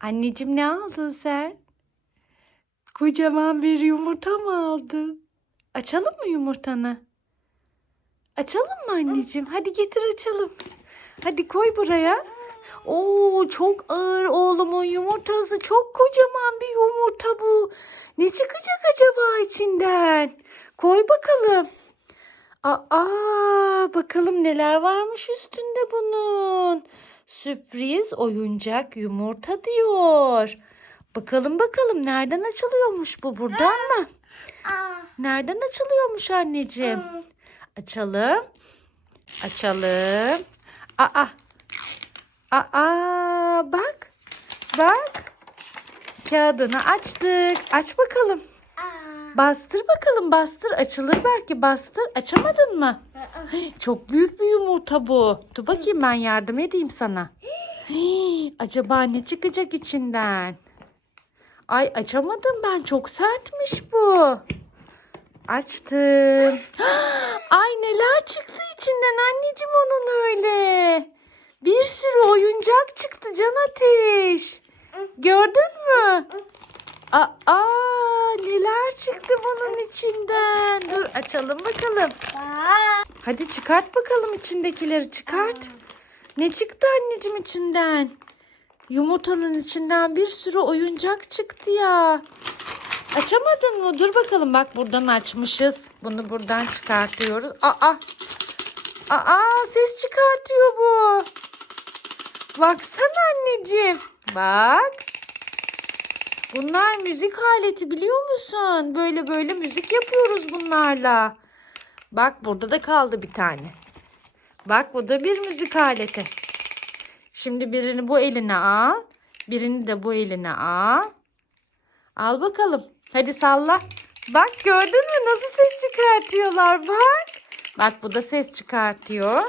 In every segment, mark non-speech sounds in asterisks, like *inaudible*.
Anneciğim ne aldın sen? Kocaman bir yumurta mı aldın? Açalım mı yumurtanı? Açalım mı anneciğim? Hadi getir açalım. Hadi koy buraya. Oo çok ağır oğlumun yumurtası. Çok kocaman bir yumurta bu. Ne çıkacak acaba içinden? Koy bakalım. Aa, bakalım neler varmış üstünde bunun. Sürpriz oyuncak yumurta diyor. Bakalım bakalım nereden açılıyormuş bu buradan mı? Nereden açılıyormuş anneciğim? Açalım. Açalım. Aa. Aa bak. Bak. Kağıdını açtık. Aç bakalım. Bastır bakalım bastır. Açılır belki bastır. Açamadın mı? Çok büyük bir yumurta bu. Dur bakayım ben yardım edeyim sana. Acaba ne çıkacak içinden? Ay açamadım ben. Çok sertmiş bu. Açtım. *gasps* Ay neler çıktı içinden anneciğim onun öyle. Bir sürü oyuncak çıktı Can Ateş. Gördün mü? Aa neler çıktı bunun içinden. Dur açalım bakalım. Hadi çıkart bakalım içindekileri çıkart. Ne çıktı anneciğim içinden? Yumurtanın içinden bir sürü oyuncak çıktı ya. Açamadın mı? Dur bakalım bak buradan açmışız. Bunu buradan çıkartıyoruz. Aa! Aa ses çıkartıyor bu. Baksana anneciğim. Bak. Bunlar müzik aleti biliyor musun? Böyle böyle müzik yapıyoruz bunlarla. Bak burada da kaldı bir tane. Bak bu da bir müzik aleti. Şimdi birini bu eline al. Birini de bu eline al. Al bakalım. Hadi salla. Bak gördün mü nasıl ses çıkartıyorlar bak. Bak bu da ses çıkartıyor.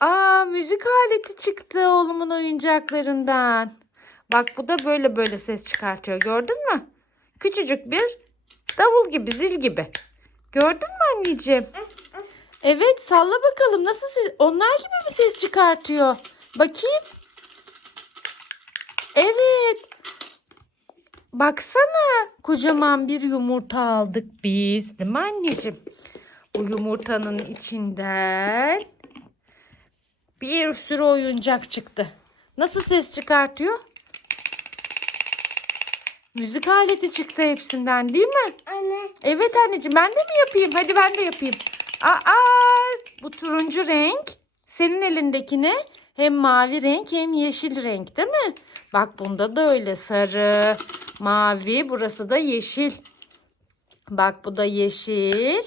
Aa müzik aleti çıktı oğlumun oyuncaklarından. Bak bu da böyle böyle ses çıkartıyor. Gördün mü? Küçücük bir davul gibi, zil gibi. Gördün mü anneciğim? Evet salla bakalım nasıl ses? Onlar gibi mi ses çıkartıyor? Bakayım. Evet. Baksana kocaman bir yumurta aldık biz değil mi anneciğim? Bu yumurtanın içinden bir sürü oyuncak çıktı. Nasıl ses çıkartıyor? Müzik aleti çıktı hepsinden değil mi? Anne. Evet anneciğim ben de mi yapayım? Hadi ben de yapayım. Aa bu turuncu renk senin elindekine hem mavi renk hem yeşil renk değil mi? Bak bunda da öyle sarı, mavi burası da yeşil. Bak bu da yeşil.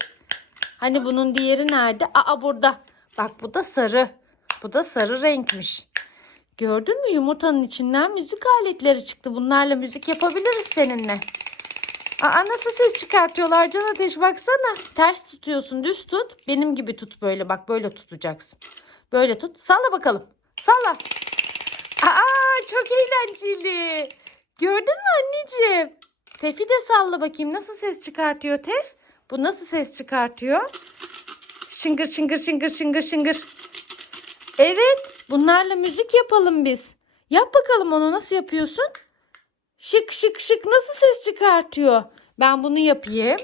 Hani bunun diğeri nerede? Aa burada. Bak bu da sarı. Bu da sarı renkmiş. Gördün mü yumurtanın içinden müzik aletleri çıktı. Bunlarla müzik yapabiliriz seninle. Aa nasıl ses çıkartıyorlar Can Ateş baksana. Ters tutuyorsun düz tut. Benim gibi tut böyle bak böyle tutacaksın. Böyle tut. Salla bakalım. Salla. Aa çok eğlenceli. Gördün mü anneciğim? Tef'i de salla bakayım. Nasıl ses çıkartıyor Tef? Bu nasıl ses çıkartıyor? Şıngır şıngır şıngır şıngır şıngır. Evet. Bunlarla müzik yapalım biz. Yap bakalım onu nasıl yapıyorsun? Şık şık şık nasıl ses çıkartıyor? Ben bunu yapayım.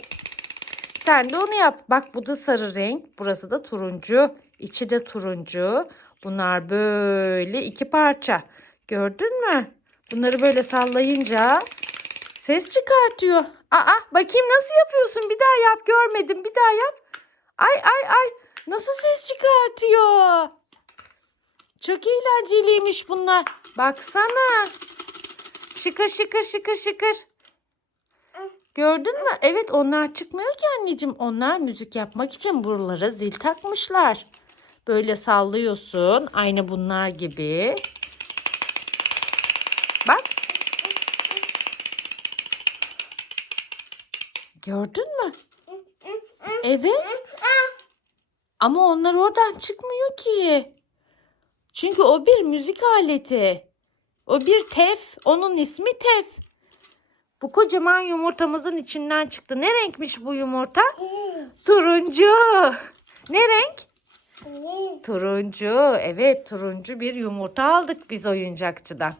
Sen de onu yap. Bak bu da sarı renk. Burası da turuncu. İçi de turuncu. Bunlar böyle iki parça. Gördün mü? Bunları böyle sallayınca ses çıkartıyor. Aa bakayım nasıl yapıyorsun? Bir daha yap. Görmedim. Bir daha yap. Ay ay ay. Nasıl ses çıkartıyor? Çok eğlenceliymiş bunlar. Baksana. Şıkır şıkır şıkır şıkır. Gördün mü? Evet onlar çıkmıyor ki anneciğim. Onlar müzik yapmak için buralara zil takmışlar. Böyle sallıyorsun. Aynı bunlar gibi. Bak. Gördün mü? Evet. Ama onlar oradan çıkmıyor ki. Çünkü o bir müzik aleti. O bir tef. Onun ismi tef. Bu kocaman yumurtamızın içinden çıktı. Ne renkmiş bu yumurta? Turuncu. Ne renk? Turuncu. Evet turuncu bir yumurta aldık biz oyuncakçıdan.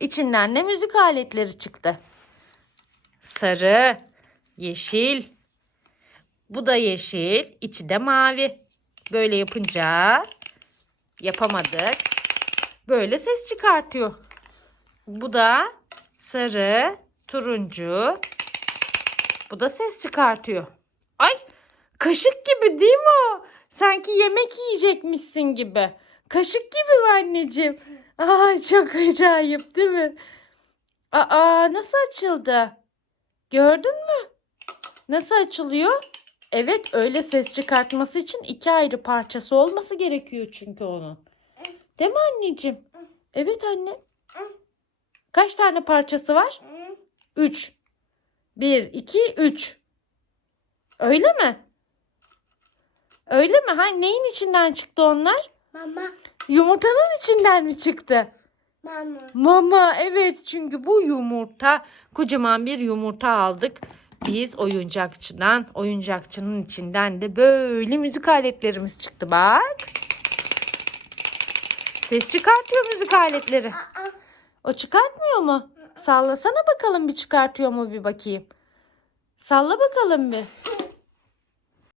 İçinden de müzik aletleri çıktı. Sarı, yeşil. Bu da yeşil, içi de mavi. Böyle yapınca yapamadık. Böyle ses çıkartıyor. Bu da sarı, turuncu. Bu da ses çıkartıyor. Ay kaşık gibi değil mi o? Sanki yemek yiyecekmişsin gibi. Kaşık gibi mi anneciğim? Aa çok acayip değil mi? Aa nasıl açıldı? Gördün mü? Nasıl açılıyor? Evet öyle ses çıkartması için iki ayrı parçası olması gerekiyor çünkü onun. Değil mi anneciğim? Evet anne. Kaç tane parçası var? Üç. Bir, iki, üç. Öyle mi? Öyle mi? Ha, neyin içinden çıktı onlar? Mama. Yumurtanın içinden mi çıktı? Mama. Mama evet çünkü bu yumurta kocaman bir yumurta aldık. Biz oyuncakçıdan, oyuncakçının içinden de böyle müzik aletlerimiz çıktı bak. Ses çıkartıyor müzik aletleri. O çıkartmıyor mu? Sallasana bakalım bir çıkartıyor mu bir bakayım. Salla bakalım bir.